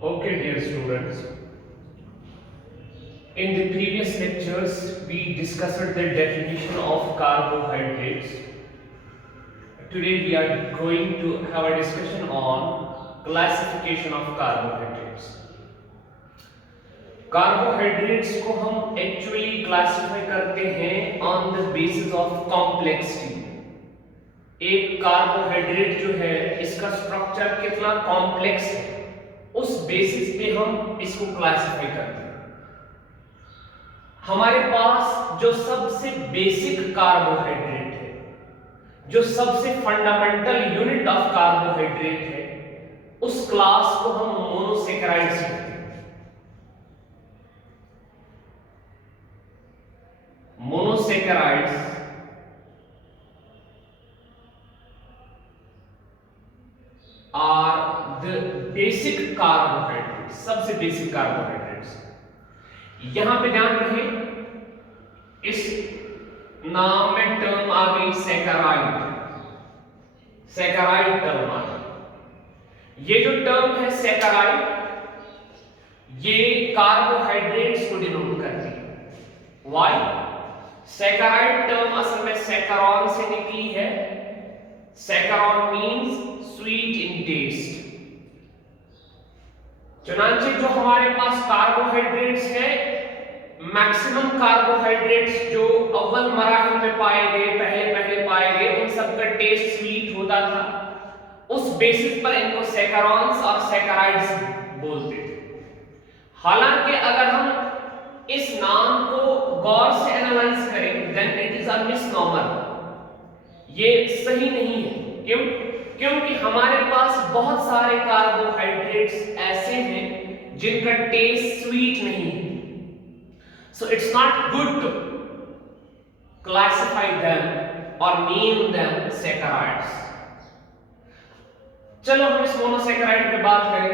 Okay, dear students, in the previous lectures we discussed the definition of carbohydrates. Today we are going to have a discussion on classification of carbohydrates. Carbohydrates को हम actually classify करते हैं on the basis of complexity. एक carbohydrate जो है इसका structure कितना complex है उस बेसिस पे हम इसको क्लासिफाई करते हैं. हमारे पास जो सबसे बेसिक कार्बोहाइड्रेट है, जो सबसे फंडामेंटल यूनिट ऑफ कार्बोहाइड्रेट है, उस क्लास को हम मोनोसेकेराइड्स कहते हैं. Monosaccharides are the basic carbohydrate, सबसे बेसिक कार्बोहाइड्रेट्स. यहां पे ध्यान रहे, इस नाम में टर्म आ गई सेकेराइड. सेकेराइड टर्म आ गई. ये जो टर्म है सेकेराइड, ये कार्बोहाइड्रेट्स को डिनोट करती है. व्हाई? सेकेराइड टर्म असल में सेकेरॉन से निकली है. सेकेरॉन मींस स्वीट इन टेस्ट. चुनांचे जो हमारे पास कार्बोहाइड्रेट्स है, मैक्सिमम कार्बोहाइड्रेट्स जो अव्वल मराहल में पाए गए, पहले पाए गए, उन सब का टेस्ट स्वीट होता था. उस बेसिस पर इनको सेकेरॉन्स और सेकेराइड्स बोलते थे. हालांकि अगर हम इस नाम को गौर से एनालाइज करें, देन इट इज अ मिसनॉमर. ये सही नहीं है. क्यों? क्योंकि हमारे पास बहुत सारे कार्बोहाइड्रेट्स ऐसे हैं जिनका टेस्ट स्वीट नहीं है. So it's not good to classify them और नेम देम सेकेराइड्स. चलो हम इस मोनोसेकेराइड पे बात करें.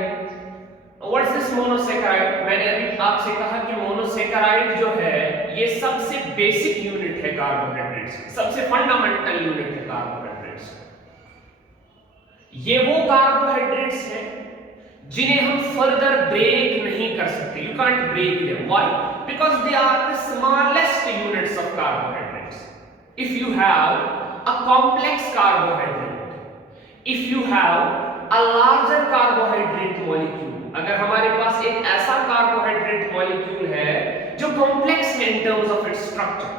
What's this monosaccharide? मैंने अभी आपसे कहा कि मोनोसेकेराइड जो है ये सबसे बेसिक यूनिट है कार्बोहाइड्रेट्स, सबसे फंडामेंटल यूनिट है कार्बोहाइड्रेट्स. ये वो कार्बोहाइड्रेट्स हैं जिन्हें हम फर्दर ब्रेक नहीं कर सकते. You can't break them. Why? Because they are the smallest units of carbohydrates. If you have a complex carbohydrate, if you have a larger carbohydrate molecule, अगर हमारे पास एक ऐसा कार्बोहाइड्रेट मॉलिक्यूल है जो कॉम्प्लेक्स है in terms of its structure,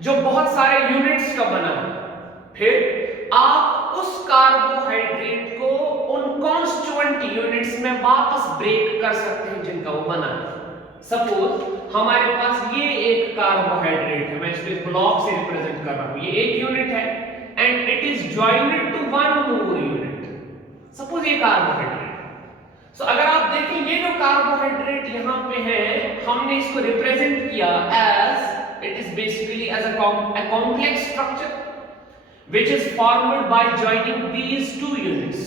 जो बहुत सारे यूनिट्स का बना है, फिर आप उस कार्बोहाइड्रेट को उन कॉन्स्टिट्यूएंट यूनिट्स में वापस ब्रेक कर सकते हैं जिनका वो बना है. सपोज हमारे पास ये एक कार्बोहाइड्रेट है, मैं इसको ब्लॉक से रिप्रेजेंट कर रहा हूं. ये एक यूनिट है and it is joined to one more unit. Suppose ये कार्बोहाइड्रेट. सो अगर आप देखें ये जो कार्बोहाइड्रेट यहां पे है, हमने इसको रिप्रेजेंट किया as it is basically as a complex structure which is formed by joining these two units.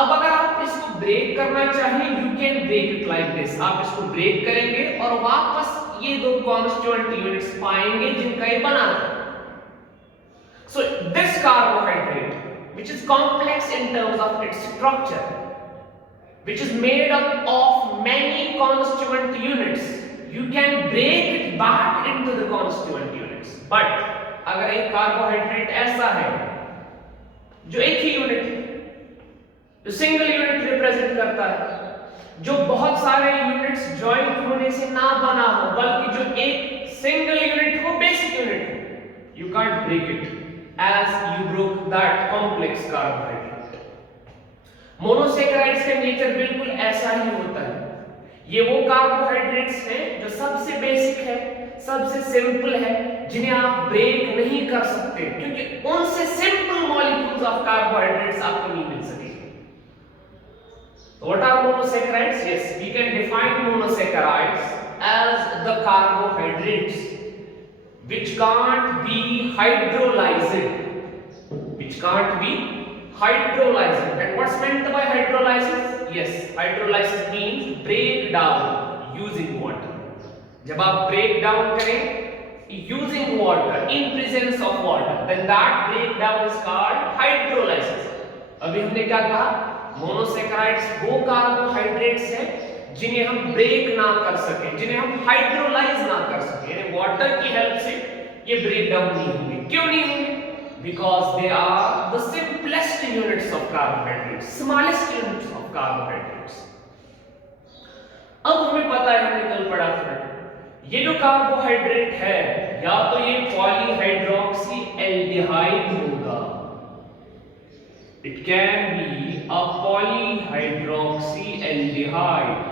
अब अगर आप इसको ब्रेक करना चाहें, you can break it like this. आप इसको ब्रेक करेंगे और वापस ये दो constituent units पाएंगे जिनका ये बना था. So this carbohydrate, which is complex in terms of its structure, which is made up of many constituent units, you can break it back into the constituent units. But अगर एक carbohydrate ऐसा है जो एक ही यूनिट, जो single unit represent करता है, जो बहुत सारे यूनिट्स ज्वाइन होने से ना बना हो, बल्कि जो एक सिंगल यूनिट हो, बेसिक यूनिट हो, you can't break it as you broke that complex carbohydrate. Monosaccharides का नेचर बिल्कुल ऐसा ही होता है. ये वो कार्बोहाइड्रेट्स हैं जो सबसे बेसिक है, सबसे सिंपल है, जिन्हें आप ब्रेक नहीं कर सकते, क्योंकि उनसे सिंपल मॉलिक्यूल्स ऑफ कार्बोहाइड्रेट्स आपको नहीं मिल सकेंगे. What are monosaccharides? Yes, we can define monosaccharides as the carbohydrates which can't be hydrolyzed, which can't be hydrolyzed. And what's meant by hydrolysis? Yes, hydrolysis means break down using water. जब आप break down करें using water, in presence of water, then that breakdown is called hydrolysis. अभी हमने क्या कहा monosaccharides वो carbohydrates हैं जिन्हें हम ब्रेक ना कर सकें, जिन्हें हम हाइड्रोलाइज ना कर सकें, यानी वाटर की हेल्प से ये ब्रेक डाउन नहीं होंगे। क्यों नहीं होंगे? Because they are the simplest units of carbohydrates, smallest units of carbohydrates. अब हमें पता है, हमने कल पढ़ा था, ये जो कार्बोहाइड्रेट है या तो ये पॉलीहाइड्रोक्सी एल्डिहाइड होगा, it can be a polyhydroxy aldehyde,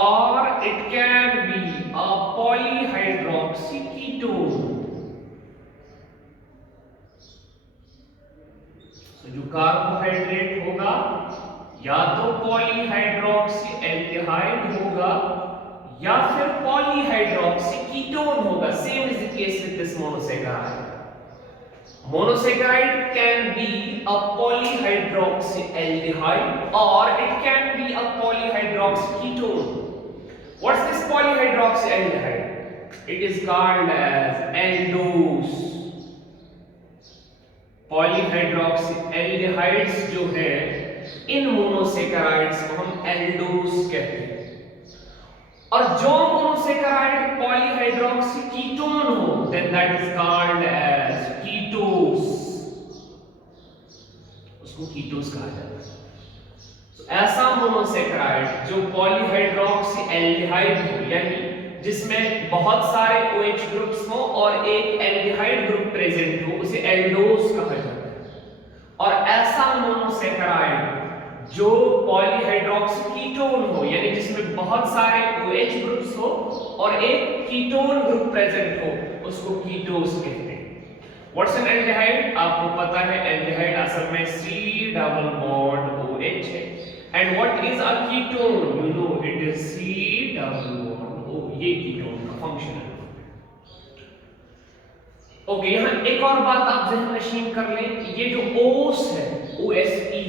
or it can be a polyhydroxy ketone. So जो कार्बोहाइड्रेट होगा या तो पॉलीहाइड्रोक्सी एल्डिहाइड होगा या फिर पॉलीहाइड्रोक्सी कीटोन होगा। Same is the case with this monosaccharide. Monosaccharide can be a polyhydroxy aldehyde or it can be a polyhydroxy ketone. What's this polyhydroxy aldehyde? It is called as aldose. Polyhydroxy aldehydes जो है इन monosaccharides को हम एल्डोस कहते हैं, और जो monosaccharide polyhydroxy ketone हो then that is called as ketose, उसको कीटोस कहा जाता है। तो ऐसा मोनोसेकेराइड जो पॉलीहाइड्रोक्सी एल्डिहाइड हो, यानी जिसमें बहुत सारे OH ग्रुप्स हो और एक एल्डिहाइड ग्रुप प्रेजेंट हो, उसे एल्डोस कहा जाता है। और ऐसा मोनोसेकेराइड जो पॉलीहाइड्रोक्सी कीटोन हो, यानी जिसमें बहुत सारे OH ग्रुप्स हो और एक कीटोन ग्रुप प्रेजेंट हो, उसको कीटोस कहते हैं। What's an aldehyde? आपको पता है एल्डिहाइड असल में C डबल बॉन्ड OH है। And what is a ketone? You know it is C double bond O। ये कीटोन का फंक्शन है। ओके, यहां एक और बात आप ज़हन नशीन कर लें, ये जो ओस है OSE,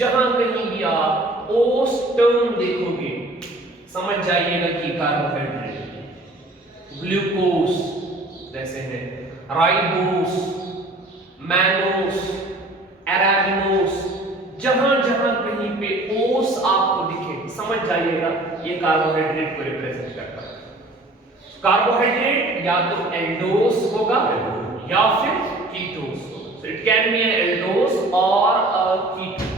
जहां कहीं भी आप ओस टर्म देखोगे समझ जाइएगा कि कार्बोहाइड्रेट। ग्लूकोस जैसे है, राइबोस, मैनोस, एराबिनोस, जहां जहां कहीं पे ओस आपको दिखे समझ जाइएगा ये कार्बोहाइड्रेट को रिप्रेजेंट करता है। कार्बोहाइड्रेट या तो एल्डोस होगा या फिर कीटोस होगा। So it can be an aldose और अ कीटोस।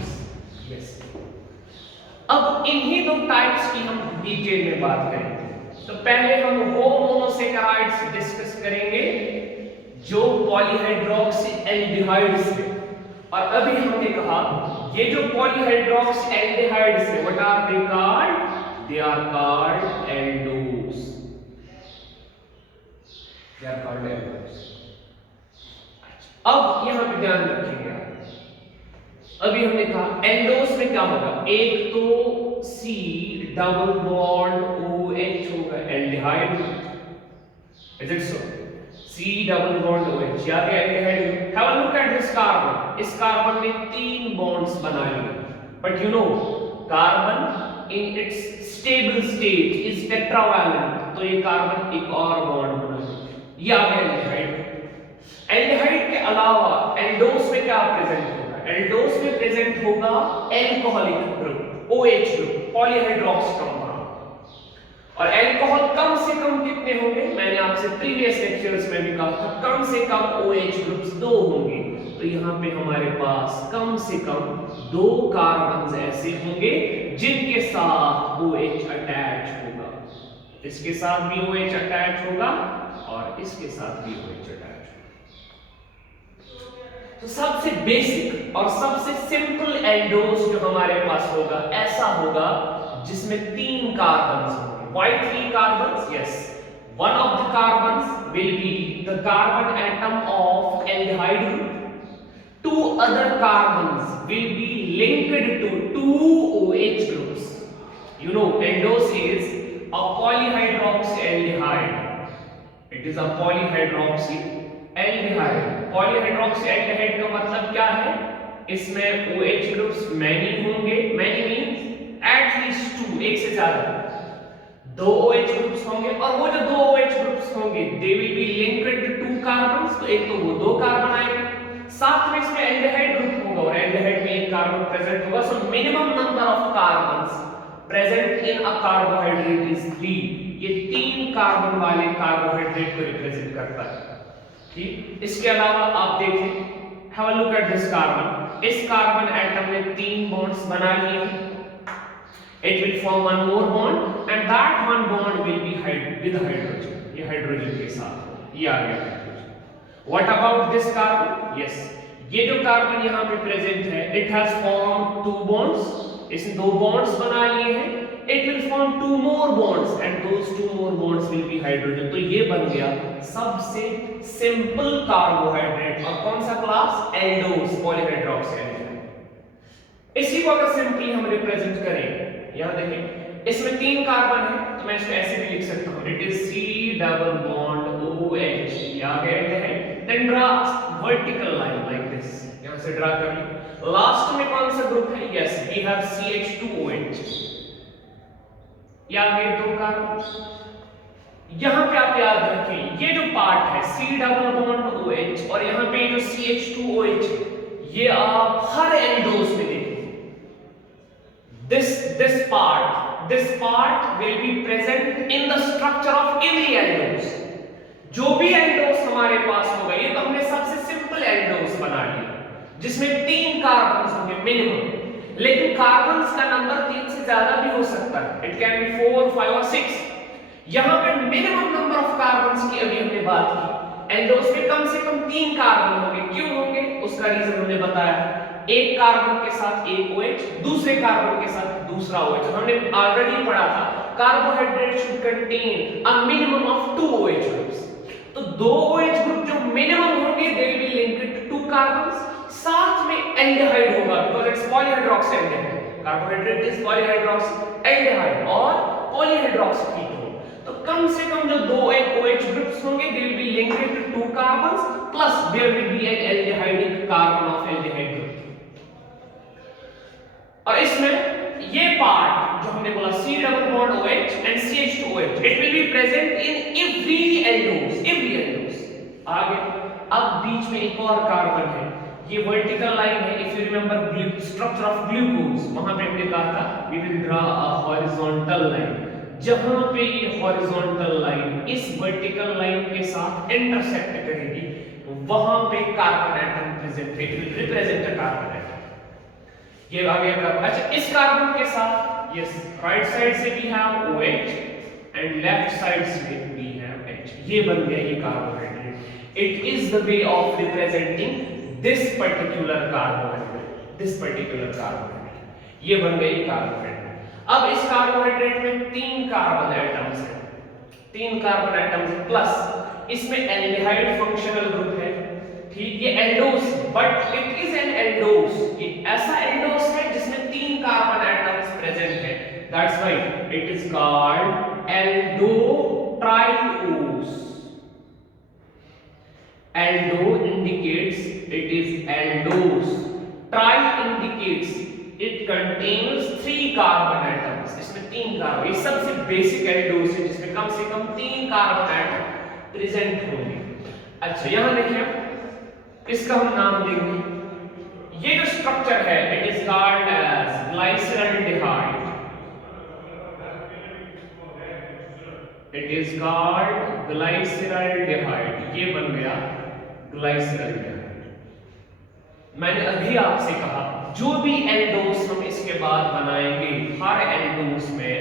अब इन्हीं दो टाइप्स की हम डिटेल में बात करेंगे। तो पहले हम वो मोनोसेकेराइड्स डिस्कस करेंगे जो पॉलीहाइड्रोक्सी एल्डिहाइड्स है, और अभी हमने कहा ये जो पॉलीहाइड्रोक्सी एल्डिहाइड्स है what are they called? They are called aldose. They are called aldose. अब यहां पे ध्यान रखिएगा, अभी हमने कहा एल्डोस में क्या होगा? एक तो C डबल बॉन्ड OH होगा, aldehyde. Is it so? C double bond OH या फिर aldehyde. Have a look at this carbon. इस कार्बन ने 3 बॉन्ड्स बनाए हैं, but you know carbon in its stable state is tetravalent, तो ये carbon एक और बॉन्ड बनाएगा, ये आ गया एल्डिहाइड। एल्डिहाइड के अलावा एल्डोस में क्या प्रेजेंट होगा? एल्डोस में प्रेजेंट होगा alcoholic group, OH group, polyhydroxy compound. और एल्कोहल कम से कम कितने होंगे? मैंने आपसे प्रीवियस लेक्चर्स में भी कहा था कम से कम OH ग्रुप्स 2 होंगे। तो यहाँ पे हमारे पास कम से कम 2 कार्बन्स ऐसे होंगे जिनके साथ OH अटैच होगा। इसके साथ भी OH अटैच होगा और इसके साथ भी OH अटैच होगा। तो सबसे बेसिक और सबसे सिंपल एल्डोस जो हमारे पास होगा ऐसा होगा जिसमें 3 कार्बन्स होंगे। Why 3 carbons? Yes, one of the carbons will be the carbon atom of aldehyde group. 2 other carbons will be linked to 2 OH groups. You know, aldose is a polyhydroxy aldehyde. It is a polyhydroxy aldehyde. Polyhydroxy aldehyde का मतलब क्या है? इसमें OH groups many होंगे, many means at least 2, एक से ज्यादा 2 OH groups होंगे, और वो जो 2 OH ग्रुप्स होंगे they will be linked to 2 carbons. तो एक तो वो 2 कार्बन आएंगे, साथ में इसमें एल्डिहाइड ग्रुप होगा और एल्डिहाइड में एक कार्बन प्रेजेंट होगा, so minimum number of carbons present in a carbohydrate is 3। ये 3 कार्बन वाले कार्बोहाइड्रेट को रिप्रेजेंट करता है। ठीक, इसके अलावा आप देखें, have a look at this carbon. इस कार्बन एटम ने 3 बॉन्ड्स बना लिए हैं। It will form one more bond and that one bond will be with hydrogen. ये हाइड्रोजन के साथ ये आ गया hydrogen. What about this carbon? Yes, ये जो कार्बन यहाँ पे प्रेजेंट है, it has formed 2 bonds. इसने 2 bonds बना लिए हैं। It will form 2 more bonds and those 2 more bonds will be hydrogen. तो ये बन गया सबसे सिंपल कार्बोहाइड्रेट और कौन सा क्लास? Eldhose, polyhydroxy aldehyde. इसी को अगर सिंपली हम रिप्रेजेंट करें, यहां देखिए इसमें 3 कार्बन है तो मैं इसको ऐसे भी लिख सकता हूं, it is C double bond OH, ये आ गया है। Then draw vertical line like this, यहां से ड्रा कर ली। लास्ट में कौन सा ग्रुप है? यस, वी हैव CH2OH, ये आ गए 2 कार्बन। यहां पे आप याद रखें ये जो पार्ट है C डबल बॉन्ड OH और यहां पे जो CH2OH, ये आप हर एल्डोस में देखें। This part will be present in the structure of every aldose. जो भी aldose हमारे पास होगा, ये तो हमने सबसे सिंपल aldose बना लिया जिसमें 3 कार्बन्स होंगे मिनिमम, लेकिन कार्बन्स का नंबर 3 से ज्यादा भी हो सकता है। It can be 4, 5 और 6। यहाँ पे मिनिमम नंबर ऑफ कार्बन्स की अभी हमने बात की। एल्डोस में कम से कम 3 कार्बन होंगे। क्यों होंगे उसका रीजन हमने बताया। एक कार्बन के साथ एक OH, दूसरे कार्बन के साथ दूसरा OH। हमने ऑलरेडी पढ़ा था carbohydrate should contain a minimum of 2 OH groups. तो 2 OH ग्रुप जो मिनिमम होंगे they will be linked to 2 carbons, साथ में एल्डिहाइड होगा because it's polyhydroxy aldehyde. Carbohydrate is polyhydroxy aldehyde और पॉलीहाइड्रोक्सी कीटोन। तो कम से कम जो 2 OH ग्रुप्स होंगे they will be linked to 2 carbons plus there will be an aldehydic carbon of aldehyde group. और इसमें ये पार्ट जो हमने बोला C double bond OH and CH2OH, it will be present in every aldose. आगे अब बीच में एक और कार्बन है, ये वर्टिकल लाइन है। If you remember structure of glucose, वहां पे हमने कहा था we will draw a horizontal line. जहां पे ये हॉरिजॉन्टल लाइन इस वर्टिकल लाइन के साथ इंटरसेक्ट करेगी, वहां पे कार्बन एटम प्रेजेंट है, it will represent a carbon atom. ये आ गया कार्बन। अच्छा, इस कार्बन के साथ यस राइट साइड से भी have OH and left side से भी हैव H। ये बन गया ये carbohydrate. It is the way of representing this particular carbohydrate, ये बन गया ये कार्बोहाइड्रेट। अब इस कार्बोहाइड्रेट में 3 कार्बन एटम्स हैं, 3 कार्बन एटम्स प्लस इसमें एल्डिहाइड फंक्शनल ग्रुप है। ठीक, ये aldose, but it is an aldose. ये ऐसा एल्डोस है जिसमें 3 कार्बन एटम्स प्रेजेंट है। That's why it is called aldo triose. Aldo indicates it is aldose, tri indicates it contains 3 carbon atoms. इसमें 3 carbon, ये सबसे बेसिक एल्डोस है जिसमें कम से कम 3 कार्बन एटम प्रेजेंट होंगे। अच्छा, यहां देखिए इसका हम नाम देंगे, ये जो स्ट्रक्चर है it is called as glyceraldehyde. It is called glyceraldehyde. ये बन गया ग्लाइसरल्डिहाइड। मैंने अभी आपसे कहा जो भी एल्डोस हम इसके बाद बनाएंगे, हर एल्डोस में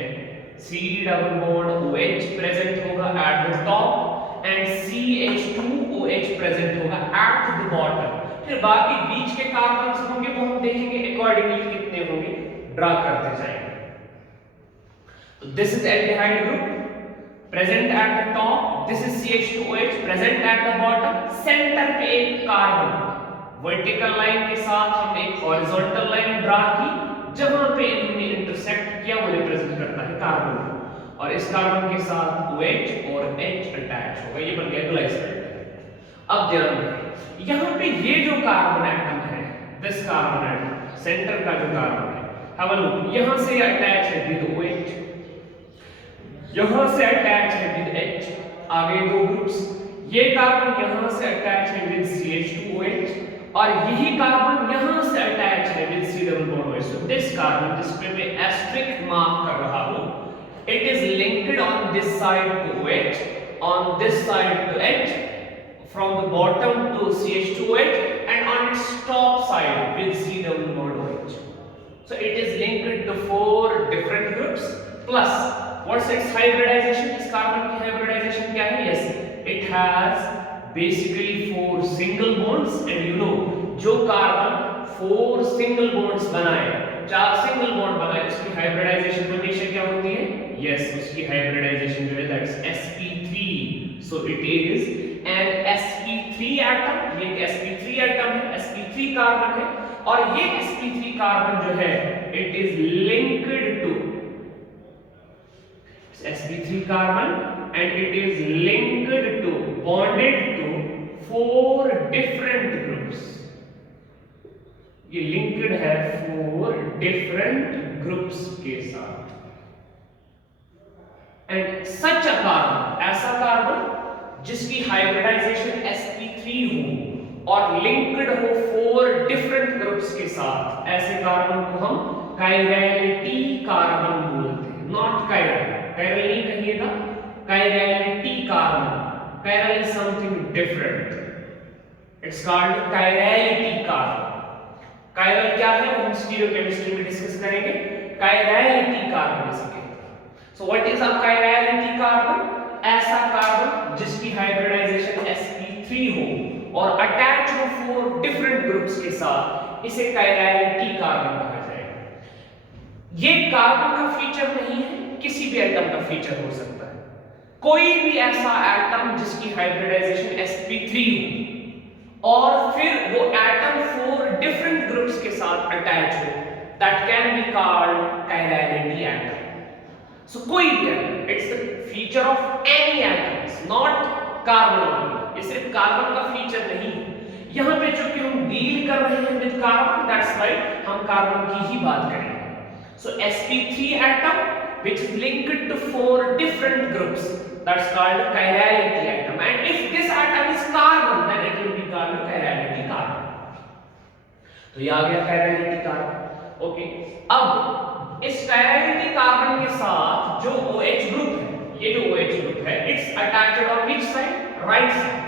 C double bond OH present होगा at the top end CH2OH present होगा एट द बॉटम। फिर बाकी बीच के कार्बन्स होंगे वो हम देखेंगे अकॉर्डिंगली कितने होंगे, ड्रा करते जाएंगे। तो this is aldehyde group present at the top, this is CH2OH present at the bottom. Centre पे एक कार्बन, वर्टिकल लाइन के साथ हमने एक हॉरिजॉन्टल लाइन ड्रा की, जहां पे इन्होंने इंटरसेक्ट किया वो रिप्रेजेंट करता है कार्बन को, और इस कार्बन के साथ OH और H अटैच होगा, ये बन गया ग्लाइसरल्डिहाइड। अब ध्यान रखें यहां पे ये जो कार्बन एटम है, दिस कार्बन एटम सेंटर का जो कार्बन है, हैव अ लुक, यहां से अटैच है विद OH, यहां से अटैच है विद H। आगे 2 ग्रुप्स, ये कार्बन यहां से अटैच है विद CH2OH और यही कार्बन यहां से अटैच है with C double bond OH। So this carbon जिस पे मैं एस्टेरिस्क मार्क कर रहा हूं, it is linked on this side to OH, on this side to H, from the bottom to CH2OH, and on its top side with C double bond OH. So it is linked to 4 different groups plus what's its hybridization? इस carbon की hybridization क्या है? Yes, it has basically 4 single bonds, and you know जो carbon 4 single bonds बनाए, 4 single bond बनाए, उसकी hybridization हमेशा क्या होती है? Yes, उसकी hybridization जो है that's sp3. So it is an sp3 atom, ये एक sp3 atom है, sp3 कार्बन है, और ये sp3 कार्बन जो है it is linked to sp3 carbon, and it is linked to, bonded to 4 different groups. ये linked है 4 different groups के साथ, and such a carbon, ऐसा कार्बन जिसकी hybridization sp3 हो और linked हो 4 different groups के साथ, ऐसे कार्बन को हम chirality कार्बन बोलते हैं, not chiral. Chiral नहीं कहिएगा, chirality carbon. Chiral is something different. It's called chirality carbon. Chiral क्या है वो हम स्टीरियोकेमिस्ट्री में डिस्कस करेंगे. Chirality carbon इसे कहते हैं. So what is a chirality carbon? ऐसा कार्बन जिसकी हाइब्रिडाइजेशन sp3 हो और अटैच हो 4 डिफरेंट ग्रुप्स के साथ, इसे chirality carbon कहा जाएगा. ये कार्बन का फीचर नहीं है, किसी भी एटम का फीचर हो सकता है. कोई भी ऐसा एटम जिसकी हाइब्रिडाइजेशन sp3 हो और फिर वो एटम 4 डिफरेंट ग्रुप्स के साथ अटैच हो, that can be called chirality atom. So कोई भी atom, it's the feature of any atoms, not carbon only. ये सिर्फ कार्बन का फीचर नहीं है. यहां पे जो कि हम डील कर रहे हैं विद कार्बन, दैट्स व्हाई हम कार्बन की ही बात करेंगे. सो sp3 atom which is linked to 4 different groups, that's called chirality atom, and if this atom is carbon then it will be called chirality carbon. तो ये आ गया chirality carbon. ओके, अब इस chirality carbon के साथ जो OH ग्रुप है, ये जो OH ग्रुप है, it's attached on which side? Right side.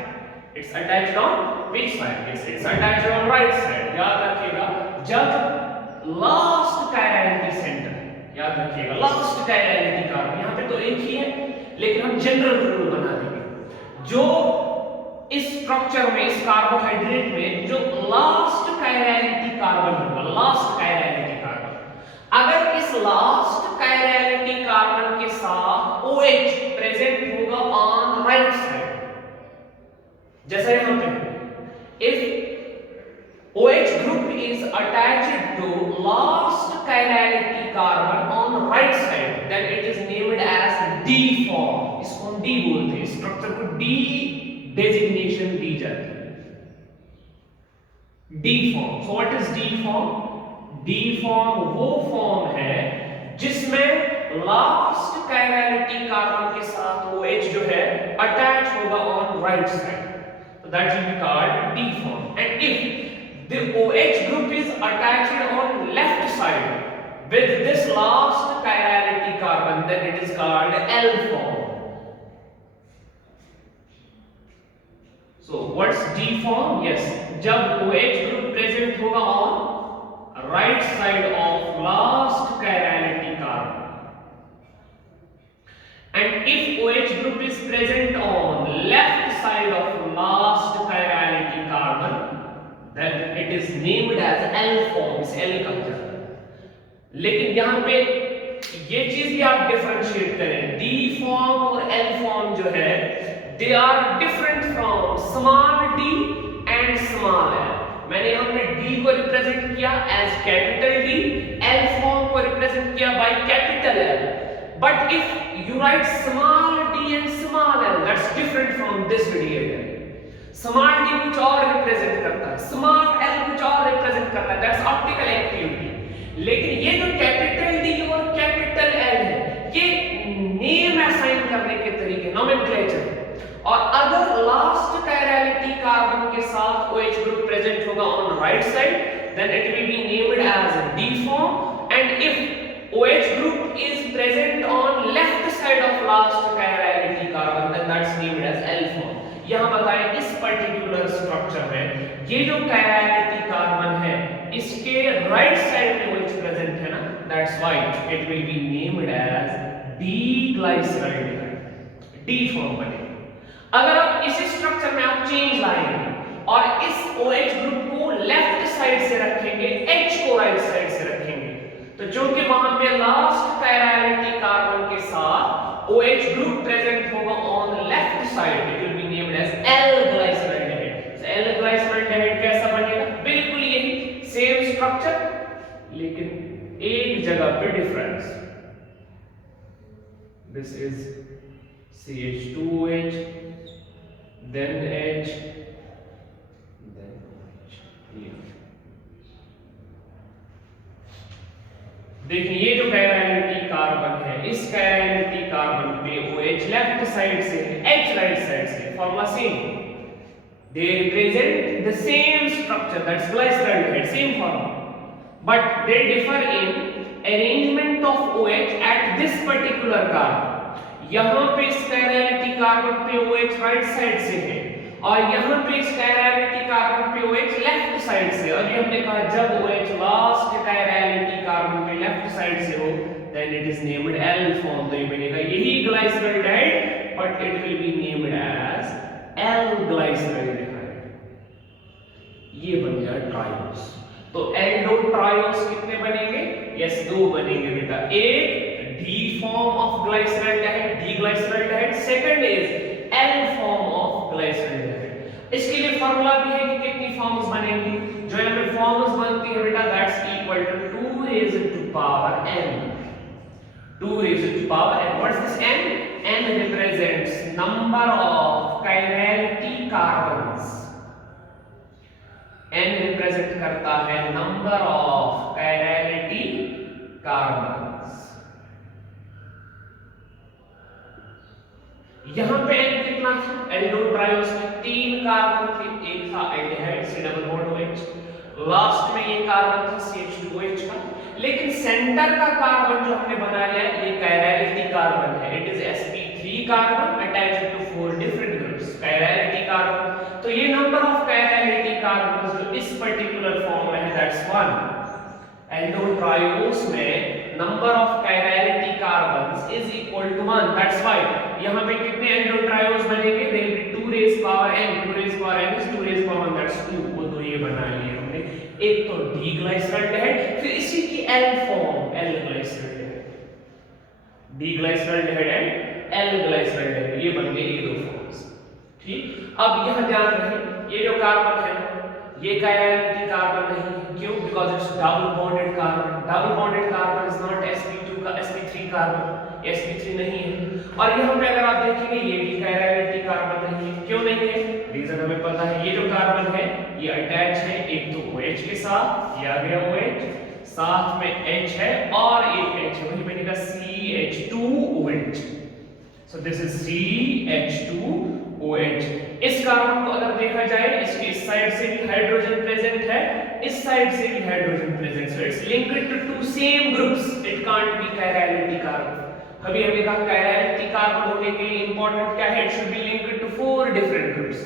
It's attached on which side? Yes, it's attached on right side. याद रखिएगा, जब last chirality center, याद रखिएगा लास्ट chirality कार्बन, यहां पे तो एक ही है लेकिन हम जनरल रूल बना देंगे. जो इस स्ट्रक्चर में, इस कार्बोहाइड्रेट में जो लास्ट chirality कार्बन होगा, लास्ट chirality कार्बन, अगर इस लास्ट chirality कार्बन के साथ OH प्रेजेंट होगा ऑन राइट साइड, जैसे यहां पे if OH group is attached to last chirality carbon on right side, then it is named as D form. इसको हम D बोलते हैं, स्ट्रक्चर को D डेजिग्नेशन दी जाती है, D form. So what is D form? D form वो form है जिसमें लास्ट chirality कार्बन के साथ OH जो है अटैच होगा on right side, so that will be called D form. And if the OH group is attached on left side with this last chirality carbon, then it is called L form. So what's D form? Yes, जब OH group present होगा on right side of last chirality carbon, and if OH group is present on left side of last chirality carbon, then it is named as L form. इसे L कहा जाता है. लेकिन यहाँ पे ये चीज भी आप डिफरेंशिएट करें, D form और L form जो है, they are different from small d and small l. मैंने यहाँ पे D को रिप्रेजेंट किया as capital D, L form को रिप्रेजेंट किया by capital L. But if you write small d and small l, that's different from this video. Small D कुछ और represent करता है, स्मॉल एल कुछ और रिप्रेजेंट करता है, दैट्स ऑप्टिकल एक्टिविटी. लेकिन ये जो कैपिटल डी और कैपिटल एल है, ये नेम असाइन करने के तरीके, नोमेनक्लेचर. और अगर लास्ट chirality कार्बन के साथ OH ग्रुप प्रेजेंट होगा right side, then it will be named as D form. And if OH group is present on left side of last chirality carbon, then that's named as L form. यहाँ बताएं इस particular structure में ये जो chirality carbon है इसके right side में OH present है ना, that's why it will be named as D-glyceraldehyde, D form बनेगा। अगर आप इस स्ट्रक्चर में आप चेंज लाएंगे और इस OH ग्रुप को लेफ्ट साइड से रखेंगे, H को राइट साइड से रखेंगे, तो जो कि वहां पे लास्ट chirality कार्बन के साथ OH ग्रुप प्रेजेंट होगा on left side, it will be named as L-glyceraldehyde। So L-glyceraldehyde कैसा बनेगा? बिल्कुल यही सेम स्ट्रक्चर, लेकिन एक जगह पे difference. This is CH2OH, then H, then H। देखिए ये जो chirality कार्बन है, इस chirality कार्बन पे OH लेफ्ट साइड से, H राइट साइड से, formula same. They represent the same structure, that's glyceraldehyde, same formula, but they differ in arrangement of OH at this particular carbon। यहाँ पे इस chirality carbon पे OH right side से है और यहाँ पे इस chirality कार्बन पे OH लेफ्ट साइड से। अभी हमने कहा जब OH लास्ट chirality कार्बन पे लेफ्ट साइड से हो, then it is named L form। तो ये बनेगा यही glyceraldehyde, but it will be named as L-glyceraldehyde। ये बन गया ट्रायोस। तो एल्डो ट्रायोस कितने बनेंगे? यस, दो बनेंगे बेटा। एक D form of glyceraldehyde, D-glyceraldehyde, second is L form of glyceraldehyde। इसके लिए फॉर्मूला भी है कि कितनी फॉर्म्स बनेंगी। जो यहाँ पे फॉर्म्स बनती है बेटा, that's equal to 2 raised to power n। 2 raised to power n। What is this n? n represents number of chirality carbons। n represent करता है number of chirality carbons। यहां पे n कितना था? एल्डो ट्रायोस में 3 कार्बन थे, एक था एल्डिहाइड से डबल बॉन्ड OH, लास्ट में ये कार्बन था CH2OH का, लेकिन सेंटर का कार्बन जो हमने बना लिया ये chirality कार्बन है। It is sp3 carbon attached to 4 different groups, chirality carbon. तो ये नंबर ऑफ chirality कार्बन्स जो इस पर्टिकुलर फॉर्म में है, दैट्स 1। एल्डो ट्रायोस में number of chirality carbons is equal to 1, that's why यहाँ पे कितने एल्डो ट्रायोस बनेंगे? There will be 2 raised power n, 2 raised power n is 2 raised power 1, that's 2। वो तो ये बना लिए हमने, एक तो D-glyceraldehyde, फिर इसी की L form L-glyceraldehyde, D-glyceraldehyde and L-glyceraldehyde, ये बन गए ये दो फॉर्म्स। ठीक, अब यहाँ ध्यान रखें ये जो कार्बन है ये chirality कार्बन नहीं है, क्यों? Because it's double bonded carbon. Double bonded carbon is not sp2 का sp3 कार्बन, sp3 नहीं है। और यहाँ पे अगर आप देखेंगे ये भी chirality कार्बन नहीं है, क्यों नहीं है? रीजन हमें पता है, ये जो कार्बन है ये अटैच है एक तो OH के साथ, ये आ गया OH, साथ में H है और एक H है, वही बनेगा CH2OH। So this is CH2OH। इस कार्बन को अगर देखा जाए इसके इस साइड से भी हाइड्रोजन प्रेजेंट है, इस साइड से भी hydrogen present, so it's linked to 2 same groups, it can't be chirality carbon. अभी हमने कहा chirality कार्बन होने के लिए इंपॉर्टेंट क्या है? It should be linked to 4 different groups,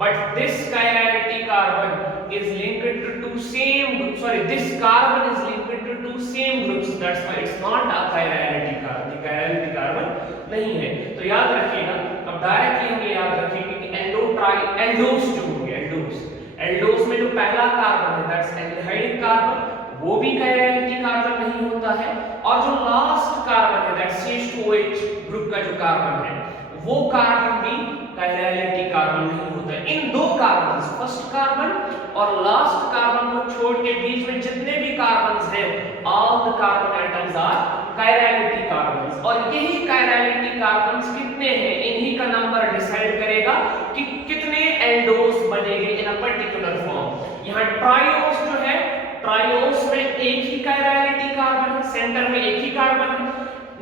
but this chirality carbon is linked to 2 same groups, sorry, this carbon is linked to 2 same groups, that's why it's not a chirality carbon, chirality carbon नहीं है। तो याद रखिएगा, अब directly हम ये याद रखेंगे कि एल्डोस जो होंगे, एल्डोस में जो पहला कार्बन है दैट्स एल्डिहाइड कार्बन, वो भी chirality कार्बन नहीं होता है, और जो लास्ट कार्बन है दैट्स CH2OH ग्रुप का जो कार्बन है वो कार्बन भी chirality कार्बन नहीं होता है। इन दो कार्बन, फर्स्ट कार्बन और लास्ट कार्बन को छोड़ के बीच में जितने भी कार्बन्स हैं, all the carbon atoms are chirality carbons. और यही chirality कार्बन्स कितने हैं, इन्हीं का नंबर डिसाइड करेगा कि कितने एल्डोस बनेंगे इन अ पर्टिकुलर फॉर्म। यहाँ ट्रायोस जो है, ट्रायोस में एक ही chirality कार्बन है, सेंटर में एक ही कार्बन है,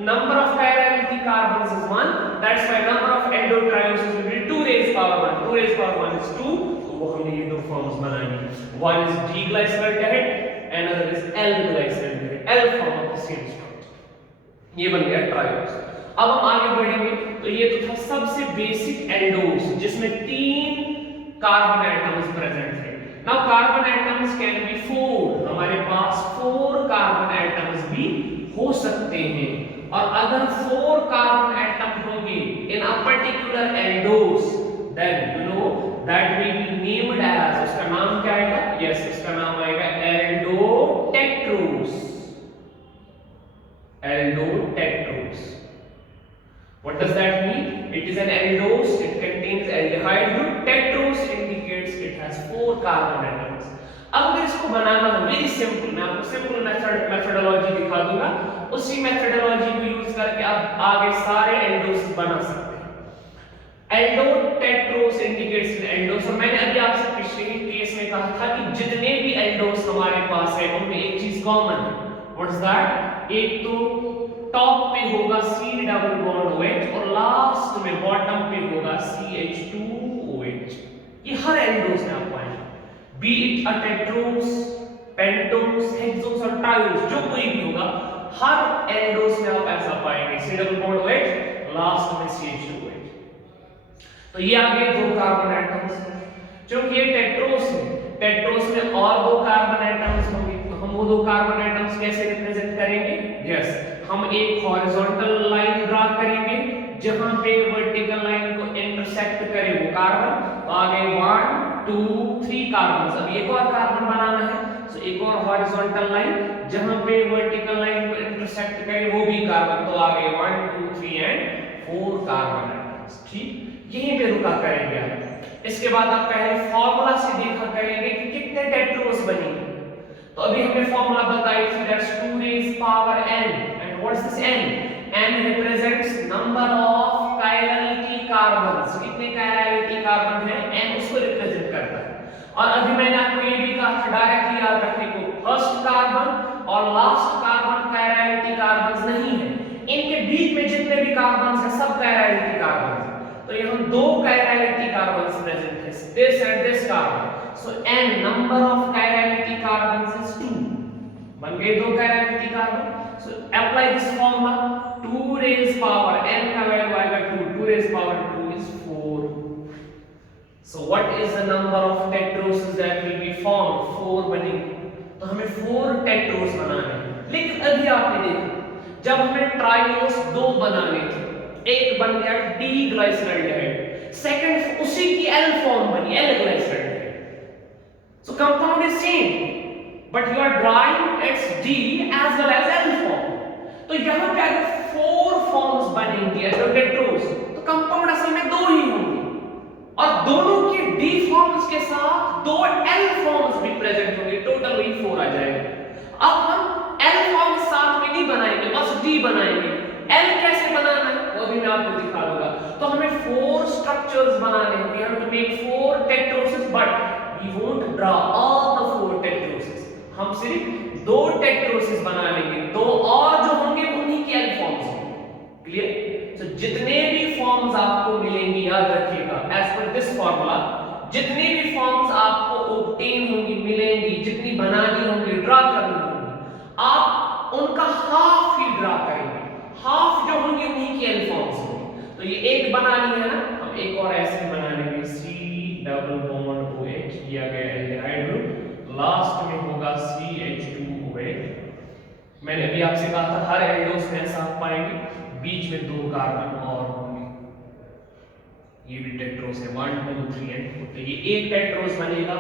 number of chirality carbons is 1, that's why number of endotrioses will be 2 raised power 1, 2 raised power 1 is 2, वो हमने ये दो फॉर्म्स बनानी है। One is D glyceraldehyde and other is L glyceraldehyde, L form of the same structure. ये बन गया triose. अब हम आगे बढ़ेंगे तो ये तो था सबसे बेसिक एल्डोस जिसमें 3 कार्बन एटम्स प्रेजेंट है। Now carbon atoms can be 4, हमारे पास 4 कार्बन एटम्स भी हो सकते हैं। और अगर 4 कार्बन एटम होंगे in a particular aldose then you know that will be named as, उसका नाम क्या आएगा? यस, इसका नाम आएगा एल्डोटेट्रोस। एल्डोटेट्रोस। What does that mean? It is an aldose, it contains aldehyde group. Tetrose indicates it has 4 carbon atoms. अब अगर इसको बनाना हो वेरी सिंपल, मैं आपको सिंपल मेथोडोलॉजी दिखा दूंगा, उसी मेथोडोलॉजी को यूज करके आप आगे सारे एल्डोस बना सकते हैं। एल्डोटेट्रोस इंडिकेट्स एन एल्डोस। और मैंने अभी आपसे पिछले ही केस में कहा था कि जितने भी एल्डोस हमारे पास है उनमें एक चीज कॉमन है। What is that? एक तो टॉप पे होगा C डबल बॉन्ड OH और लास्ट में बॉटम पे होगा CH2OH। ये हर एल्डोस में आप पाएंगे, B it a Tedros, pentose, hexose और ट्रायोस, जो कोई भी होगा हर एल्डोस में आप ऐसा पाएंगे C double bond OH, last में CH2OH। तो ये आ गए 2 कार्बन एटम्स। क्योंकि ये टेट्रोस है, टेट्रोस में और 2 कार्बन एटम्स होंगे, तो हम वो 2 कार्बन एटम्स कैसे रिप्रेजेंट करेंगे? यस, हम एक हॉरिजॉन्टल लाइन ड्रा करेंगे जहां पे वर्टिकल लाइन को इंटरसेक्ट करे वो कार्बन। तो आगे 1 2 3 कार्बन, अब एक और कार्बन बनाना है, सो एक और हॉरिजॉन्टल लाइन जहां पे वर्टिकल लाइन को इंटरसेक्ट करे वो भी कार्बन। तो आगे 1 2 3 एंड 4 कार्बन एटम्स। ठीक, यहीं पे रुका करेंगे आप। इसके बाद आप पहले फार्मूला से देखा करेंगे कि कितने टेट्रोस बनेंगे। तो अभी हमने फार्मूला बताई थी, that's 2 raised power n। What is this n? n represents number of chirality carbons. कितने chirality कार्बन है n उसको रिप्रेजेंट करता है। और अभी मैंने आपको ये भी कहा था डायरेक्टली याद रखने को, फर्स्ट कार्बन और लास्ट कार्बन chirality कार्बन्स नहीं है, इनके बीच में जितने भी कार्बन्स हैं सब chirality कार्बन्स हैं। तो यहाँ 2 chirality कार्बन्स प्रेजेंट है, this and this carbon. So n number of chirality carbons is 2. बन गए 2 chirality carbon. So apply this formula, 2 raised power n का वैल्यू आएगा 2, 2 raised power 2 is 4. So what is the number of tetroses that will be formed? 4 बनेंगे। तो हमें 4 Tedros बनाने हैं। लेकिन अभी आपने देखा जब हमें ट्रायोस 2 बनाने थे, एक बन गया डी ग्लाइसरॉल्डिहाइड, सेकंड उसी की एल फॉर्म बनी L ग्लाइसरॉल्डिहाइड। So compound is same but you are drawing its D as well as L form। तो यहाँ पे अगर 4 फॉर्म्स बनेंगे टेट्रोस तो कंपाउंड असल में 2 ही होंगे और दोनों के D फॉर्म्स के साथ 2 L फॉर्म्स भी प्रेजेंट होंगे, टोटल वही 4 आ जाएगा। अब हम L फॉर्म साथ में नहीं बनाएंगे, बस D बनाएंगे। L कैसे बनाना है वो भी मैं आपको दिखा दूंगा। तो हमें 4 स्ट्रक्चर्स बनाने हैं, we have to make 4 tetroses but we won't draw all the 4 tetroses। हम सिर्फ 2 टेट्रोसिस बना लेंगे, 2 और जो होंगे उन्हीं के एल फॉर्म्स होंगे। क्लियर? तो जितने भी फॉर्म्स आपको मिलेंगे याद रखिएगा, एज पर दिस फार्मूला जितने भी फॉर्म्स आपको ऑब्टेन होंगी, मिलेंगी, जितनी बनानी होंगी, ड्रा करनी होंगी, आप उनका हाफ ही ड्रा करेंगे, हाफ जो होंगे उन्हीं के एल फॉर्म्स होंगे। तो ये एक बनानी है ना, हम एक और ऐसे बना लेंगे, C डबल बॉन्ड OH किया गया एल्डिहाइड ग्रुप, लास्ट में होगा CH2OH। मैंने अभी आपसे कहा था हर एल्डोस में ऐसा आप पाएंगे, बीच में 2 कार्बन और होंगे। ये भी टेट्रोस है 1 2 3 एंड 4। तो ये एक टेट्रोस बनेगा,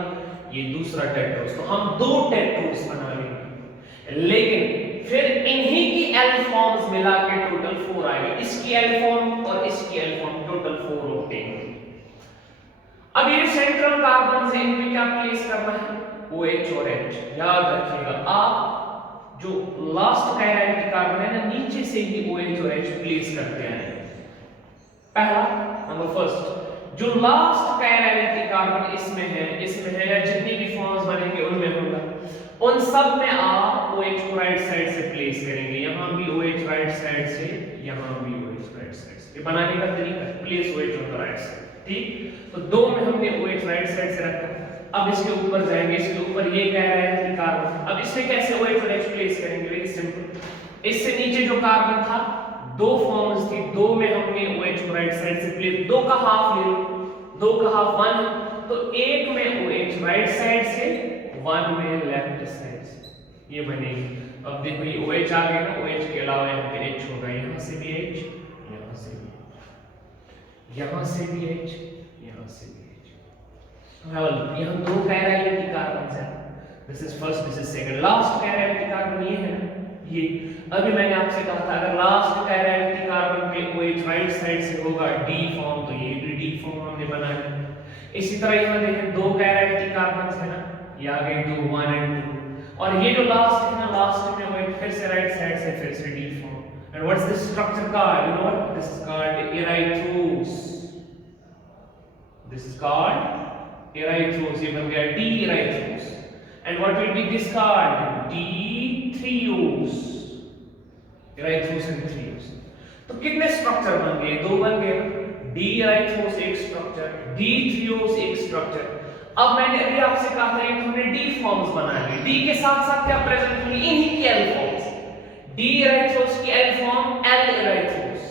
ये दूसरा टेट्रोस, तो हम 2 टेट्रोस बना लेंगे। लेकिन फिर इन्हीं की एल फॉर्म्स मिला के टोटल 4 आएगा, इसकी एल फॉर्म और इसकी एल फॉर्म टोटल 4 ऑब्टेन होंगे। अब ये सेंट्रल कार्बन से इनमें क्या प्लेस करना है? OH और H। याद रखिएगा आप जो लास्ट chirality कार्बन है ना, नीचे से ही OH और H प्लेस करते हैं। पहला नंबर फर्स्ट जो लास्ट chirality कार्बन इसमें है या जितनी भी फॉर्म्स बनेंगे उनमें होगा, उन सब में आप OH को राइट साइड से प्लेस करेंगे। यहाँ भी OH राइट साइड से, यहाँ भी OH राइट साइड से। ये बनाने का तरीका, place OH on the right side. ठीक। तो 2 में हमने OH राइट साइड से रखा। अब इसके ऊपर जाएंगे, इसके ऊपर ये कह रहा है कि कार्बन, अब इसमें कैसे OH और H प्लेस करेंगे, वेरी सिंपल। इससे नीचे जो कार्बन था 2 फॉर्म्स थी, 2 में हमने OH को राइट साइड से प्लेस, 2 का हाफ ले लो, 2 का हाफ 1, तो 1 में OH राइट साइड से, 1 में लेफ्ट साइड से, ये बनेगी। अब देखो ये OH आ गया ना, OH के अलावा यहाँ पे H होगा, यहाँ से भी H, यहाँ से भी, यहाँ से भी H, यहाँ से भी H। यहाँ 2 कायरैलिटी कार्बन है, this is first, this is second. Last chirality carbon ये है ना, ये अभी मैंने आपसे कहा था अगर लास्ट कायरैलिटी कार्बन पे OH राइट साइड से होगा D फॉर्म, तो ये भी D फॉर्म हमने बनाया। इसी तरह यहाँ देखें 2 कायरैलिटी कार्बन है ना, ये आ गए 2, 1 एंड 2, और ये जो लास्ट है ना, लास्ट में OH फिर से राइट साइड से फिर से D form. And what's this structure called, you know what this is called, erythrose. This is called erythrose, ये बन गया D erythrose. And what will be this called, D threose, erythrose and threose. तो कितने structure बन गए, 2 बन गए, D एराइथ्रोस एक स्ट्रक्चर, D थ्रियोस एक स्ट्रक्चर। अब मैंने अभी आपसे कहा था कि हमने D फॉर्म्स बनाए, D के साथ साथ क्या प्रेजेंट होंगे, इन्हीं की L फॉर्म्स। D एराइथ्रोस की L फॉर्म L एराइथ्रोस,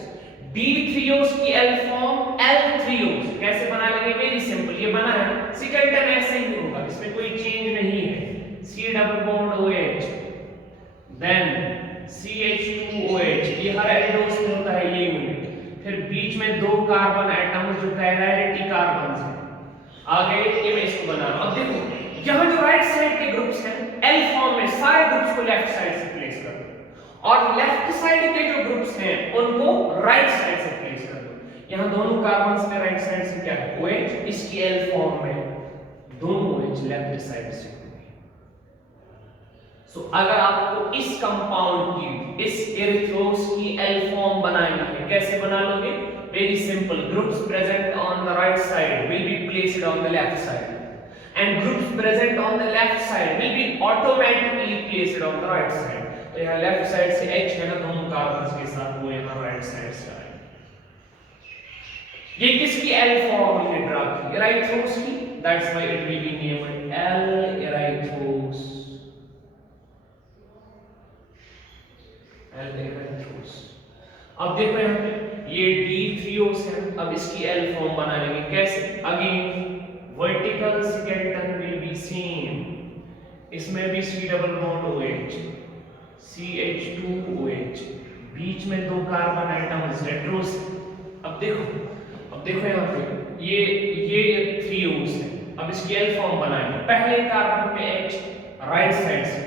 D थ्रियोस की L फॉर्म L थ्रियोस। कैसे बना लेंगे, वेरी सिंपल, ये बना है सेकंड टाइम ऐसे ही होगा, इसमें कोई चेंज नहीं है। C double bond OH, then CH2OH, ये हर एल्डोस में होता है ये यूनिट। फिर बीच में 2 कार्बन एटम्स जो कायरैलिटी कार्बन्स हैं, आगे ये मैं इसको बना रहा हूं। अब देखो यहां जो राइट साइड के ग्रुप्स हैं L फॉर्म में, सारे ग्रुप्स को लेफ्ट साइड से प्लेस कर दो, और लेफ्ट साइड के जो ग्रुप्स हैं उनको राइट साइड से प्लेस कर दो। यहां दोनों कार्बन्स में राइट साइड से क्या है, OH, इसकी L फॉर्म में दोनों OH लेफ्ट साइड से। सो अगर आपको इस कंपाउंड की, इस एरिथ्रोस की L फॉर्म बनानी है, कैसे बना लोगे, very simple, groups present on the right side will be placed on the left side, and groups present on the left side will be automatically placed on the right side। तो यहाँ left side से H है ना दोनों carbons के साथ, वो यहाँ राइट साइड से आए। ये किसकी L फॉर्म हमने ड्रा की, एराइथ्रोस की, that's why it will be named L एराइथ्रोस, L एराइथ्रोस। अब देखो यहाँ पे ये D थ्रियोस है, अब इसकी L फॉर्म बना लेंगे, कैसे, again vertical skeleton will be same, इसमें भी C double bond OH, CH2OH, बीच में 2 कार्बन एटम्स हेटेरोस। अब देखो यहाँ पे ये थ्रियोस है, अब इसकी L फॉर्म बनाएंगे, पहले कार्बन पे H राइट साइड से,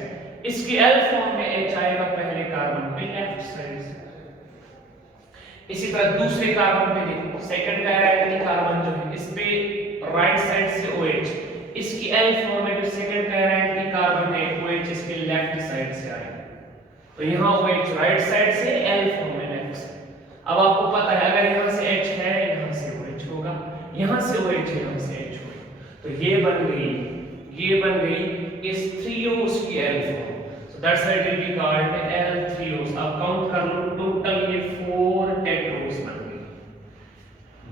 इसकी L फॉर्म में H आएगा पहले कार्बन पे लेफ्ट साइड से। इसी तरह दूसरे कार्बन पे देखो, सेकंड कायरैलिटी कार्बन जो है, इस पे राइट साइड से OH, इसकी L फॉर्म में जो सेकंड कायरैलिटी कार्बन है OH इसके लेफ्ट साइड से आएगा। तो यहाँ OH राइट साइड से, L फॉर्म में लेफ्ट से। अब आपको पता है अगर यहाँ से H है, यहाँ से OH होगा, यहाँ से OH है, यहाँ से H होगा, तो ये बन गई इस थ्रियोस की L form. So that's why it will be called L threos। अब काउंट कर लो, टोटल ये 4 टेट्रोस बन गए,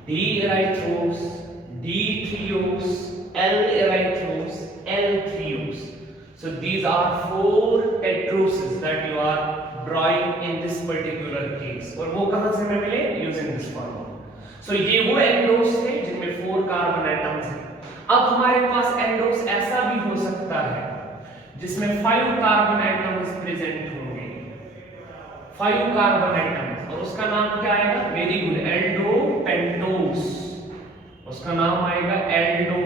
D एराइथ्रोस, D threos, L एराइथ्रोस, L threos। So these are 4 tetroses that you are drawing in this particular case। और वो कहां से हमें मिले, using this formula। So ये वो एंडोस थे जिनमें 4 कार्बन एटम्स हैं। अब हमारे पास एंडोस ऐसा भी हो सकता है जिसमें 5 कार्बन एटम्स प्रेजेंट होंगे, 5 कार्बन एटम्स, और उसका नाम क्या आएगा, वेरी गुड, एल्डो पेंटोस। उसका नाम आएगा एल्डो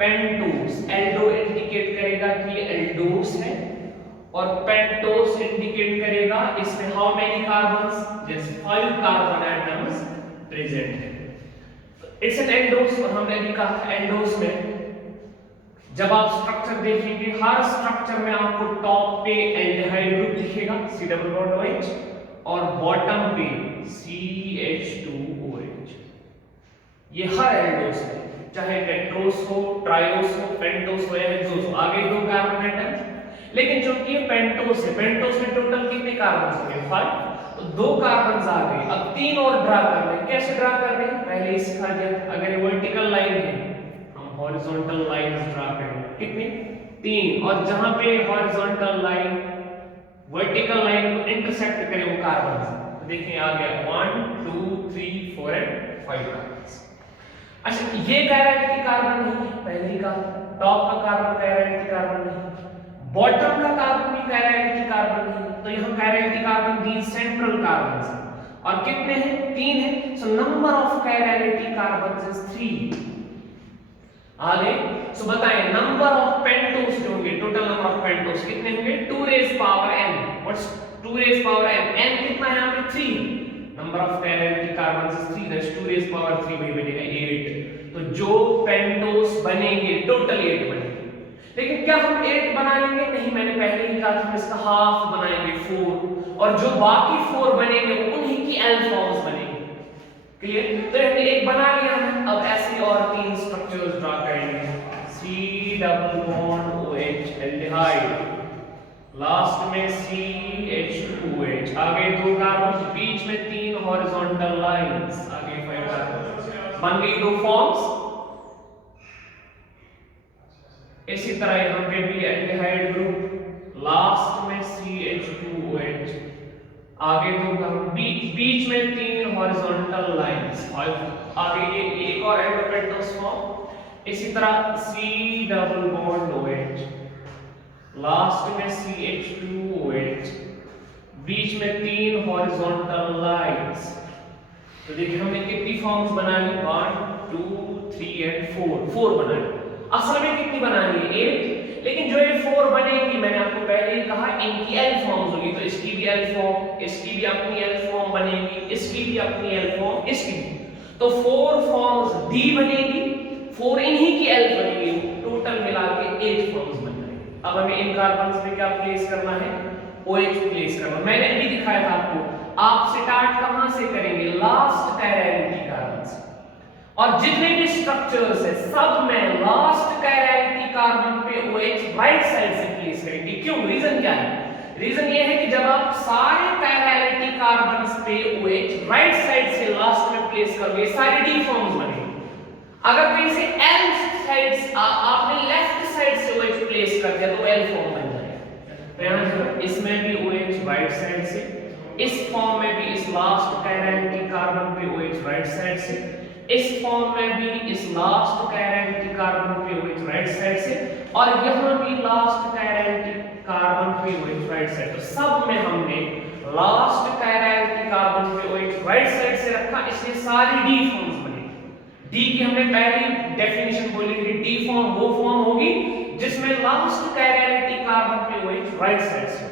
पेंटोस। एल्डो इंडिकेट करेगा कि ये एल्डोस है, और पेंटोस इंडिकेट करेगा इसमें हाउ मेनी कार्बन्स, जैसे 5 कार्बन एटम्स प्रेजेंट है। इट्स एन एंडोस। और हमने भी कहा था एंडोस में जब आप स्ट्रक्चर देखेंगे, हर स्ट्रक्चर में आपको टॉप पे एल्डिहाइड ग्रुप दिखेगा C डबल बॉन्ड OH, और बॉटम पे CH2OH। ये हर एल्डोस है, चाहे टेट्रोस हो, ट्रायोस हो, पेंटोस हो या हेक्सोस हो, आगे 2 कार्बन एटम। लेकिन जो कि पेंटोस है, पेंटोस में टोटल कितने कार्बन होंगे, 5। तो तो 2 कार्बन आ गए, अब 3 और ड्रा कर रहे हैं। कैसे ड्रा कर रहे हैं पहले ही सिखा दिया। अगर ये वर्टिकल लाइन है हम हॉरिजॉन्टल लाइंस ड्रा करेंगे, कितने 3, और जहां पे हॉरिजॉन्टल लाइन वर्टिकल लाइन को इंटरसेक्ट करे वो कार्बन, तो देखिए आ गया 1 2 3 4 एंड 5 कार्बन। अच्छा ये कायरैक्टिक कार्बन नहीं है, पहले ही कहा टॉप का कार्बन कायरैक्टिक कार्बन नहीं, बॉटम का कार्बन भी कायरैक्टिक कार्बन नहीं, तो यहां कायरैक्टिक कार्बन दी सेंट्रल कार्बन है और कितने हैं 3 है। सो नंबर ऑफ कायरैक्टिक कार्बन इज 3। आगे सो बताएं नंबर ऑफ पेंटोस जो होंगे, टोटल नंबर ऑफ पेंटोस कितने होंगे 2 raise power n। What's 2 raise power n? n कितना है यहां पे 3, नंबर ऑफ कायरैक्टिक carbon is 3 that's 2 raise power 3 वही बनेगा 8। तो जो पेंटोस बनेंगे टोटल 8 बनेंगे, लेकिन क्या हम 8 बना लेंगे? नहीं, मैंने पहले ही कहा था हम इसका हाफ बनाएंगे 4, और जो बाकी 4 बनेंगे वो उन्हीं की एल्फॉर्म्स बनेंगे। क्लियर? तो हमने एक बना लिया है, अब ऐसे और 3 स्ट्रक्चर्स ड्रा करेंगे। C double bond OH aldehyde, last में CH2OH, आगे 2 कार्बन, बीच में 3 हॉरिजॉन्टल लाइंस, आगे 5 कार्बन, बन गई 2 फॉर्म्स। इसी तरह यहां पे भी एल्डिहाइड ग्रुप, लास्ट में CH2OH, आगे 2 कार्बन, बीच में 3 हॉरिजॉन्टल लाइंस, आगे ये एक और एंडोपेंटोस फॉर्म। इसी तरह C double bond OH, last में CH2OH, बीच में 3 हॉरिजॉन्टल लाइंस। तो देखिए हमने कितनी फॉर्म्स बना ली 1 2 3 एंड 4 बना ली। असल में कितनी बनानी है 8, लेकिन जो ये 4 बनेगी मैंने आपको पहले ही कहा इनकी एल फॉर्म्स होगी, तो इसकी भी एल फॉर्म, इसकी भी अपनी एल फॉर्म बनेगी, इसकी भी अपनी एल फॉर्म, इसकी भी। तो 4 फॉर्म्स डी बनेगी, 4 इन्हीं की एल बनेगी, टोटल मिला के 8 फॉर्म्स बन जाएंगे। अब हमें इन कार्बन्स में क्या प्लेस करना है OH प्लेस करना। मैंने अभी दिखाया था आपको, आप स्टार्ट कहां से करेंगे लास्ट कायरैक्टिक कार्बन से, और जितने भी स्ट्रक्चर्स है सब में लास्ट कायरैक्टिक कार्बन पे OH राइट साइड से प्लेस करेंगे। क्यों? रीजन क्या है? रीजन ये है कि जब आप सारे कायरैक्टिक कार्बन्स पे OH राइट साइड से लास्ट में प्लेस करोगे सारे डी फॉर्म्स बनेंगे। अगर कहीं से L साइड आपने लेफ्ट साइड से OH प्लेस कर दिया तो L फॉर्म बन जाएगा। तो यहां इसमें भी OH राइट साइड से, इस फॉर्म में भी इस लास्ट कायरैक्टिक कार्बन पे OH राइट साइड से, इस फॉर्म में भी इस लास्ट कायरैक्टिक कार्बन पे OH राइट साइड से, और यहां भी लास्ट कायरैक्टिक कार्बन पे OH राइट साइड। तो सब में हमने लास्ट कायरैक्टिक कार्बन पे OH राइट साइड से रखा, इसलिए सारी डी फॉर्म्स बनेगी। डी की हमने पहली डेफिनेशन बोली थी, डी फॉर्म वो फॉर्म होगी जिसमें लास्ट कायरैक्टिक कार्बन पे OH राइट साइड से।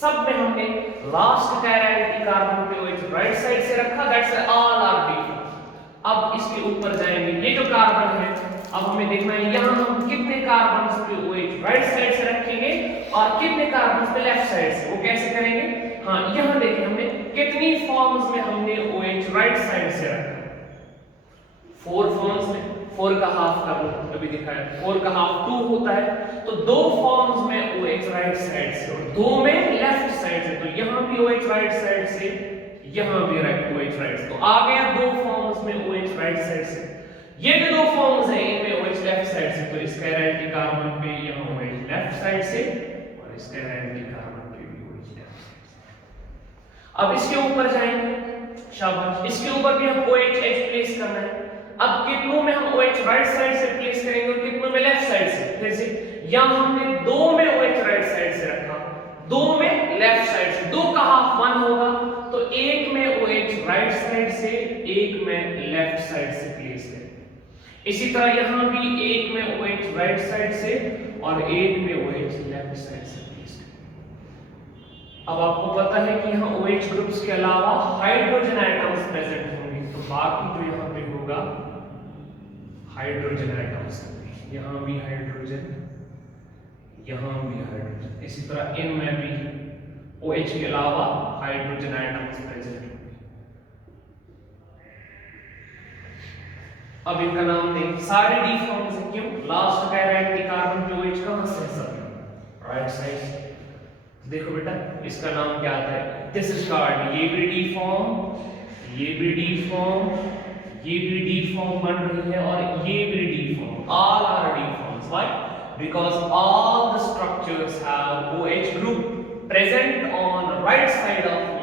सब में हमने लास्ट कायरैक्टिक कार्बन पे OH राइट साइड से रखा, दैट्स ऑल आर डी। अब इसके ऊपर जाएंगे, ये जो कार्बन है अब हमें देखना है यहां हम कितने कार्बन पे OH राइट साइड से रखेंगे और कितने कार्बन पे लेफ्ट साइड से। वो कैसे करेंगे? हाँ यहां देखिए हमने कितनी फॉर्म्स में हमने OH राइट साइड से रखा, 4 फॉर्म्स में। 4 का हाफ कर लो, अभी दिखाया 4 का हाफ 2 होता है, तो 2 फॉर्म्स में OH राइट साइड से और 2 में लेफ्ट साइड से। तो यहां भी OH राइट साइड से, यहां भी OH राइट से। तो आ गया 2 फॉर्म्स में OH राइट साइड से। ये जो 2 फॉर्म्स हैं इनमें OH लेफ्ट साइड से, तो इस कायरैक्टिक कार्बन पे यहां OH लेफ्ट साइड से और इस कायरैक्टिक कार्बन पे भी OH लेफ्ट साइड से। अब इसके ऊपर जाएंगे, शाबाश, इसके ऊपर भी हम OH प्लेस करना है। अब कितनों में हम OH राइट साइड से प्लेस करेंगे और कितनों में लेफ्ट साइड से? जैसे यहां हमने 2 में OH राइट साइड से रखा, 2 में लेफ्ट साइड से, 2 का हाफ 1 होगा, तो 1 में OH राइट साइड से, 1 में लेफ्ट साइड से प्लेस करेंगे। इसी तरह यहां भी 1 में OH राइट साइड से और 1 में OH लेफ्ट साइड से प्लेस करेंगे। अब आपको पता है कि यहां OH ग्रुप्स के अलावा हाइड्रोजन एटम्स प्रेजेंट होंगे, तो बाकी जो यहां पे होगा हाइड्रोजन एटम्स, यहां भी हाइड्रोजन, यहां भी हाइड्रोजन। इसी तरह इनमें भी OH के अलावा हाइड्रोजन एटम्स प्रेजेंट होंगे। अब इनका नाम दें, सारे डी फॉर्म से। क्यों? लास्ट कायरैक्टिक कार्बन पे OH कहां से है? सब राइट साइड से। देखो बेटा इसका नाम क्या आता है, दिस इज कॉल्ड, ये भी डी फॉर्म, ये भी डी फॉर्म, ये भी डी फॉर्म बन रही है और ये भी D form, all R D forms. Why? Because all the structures have OH group present on right side of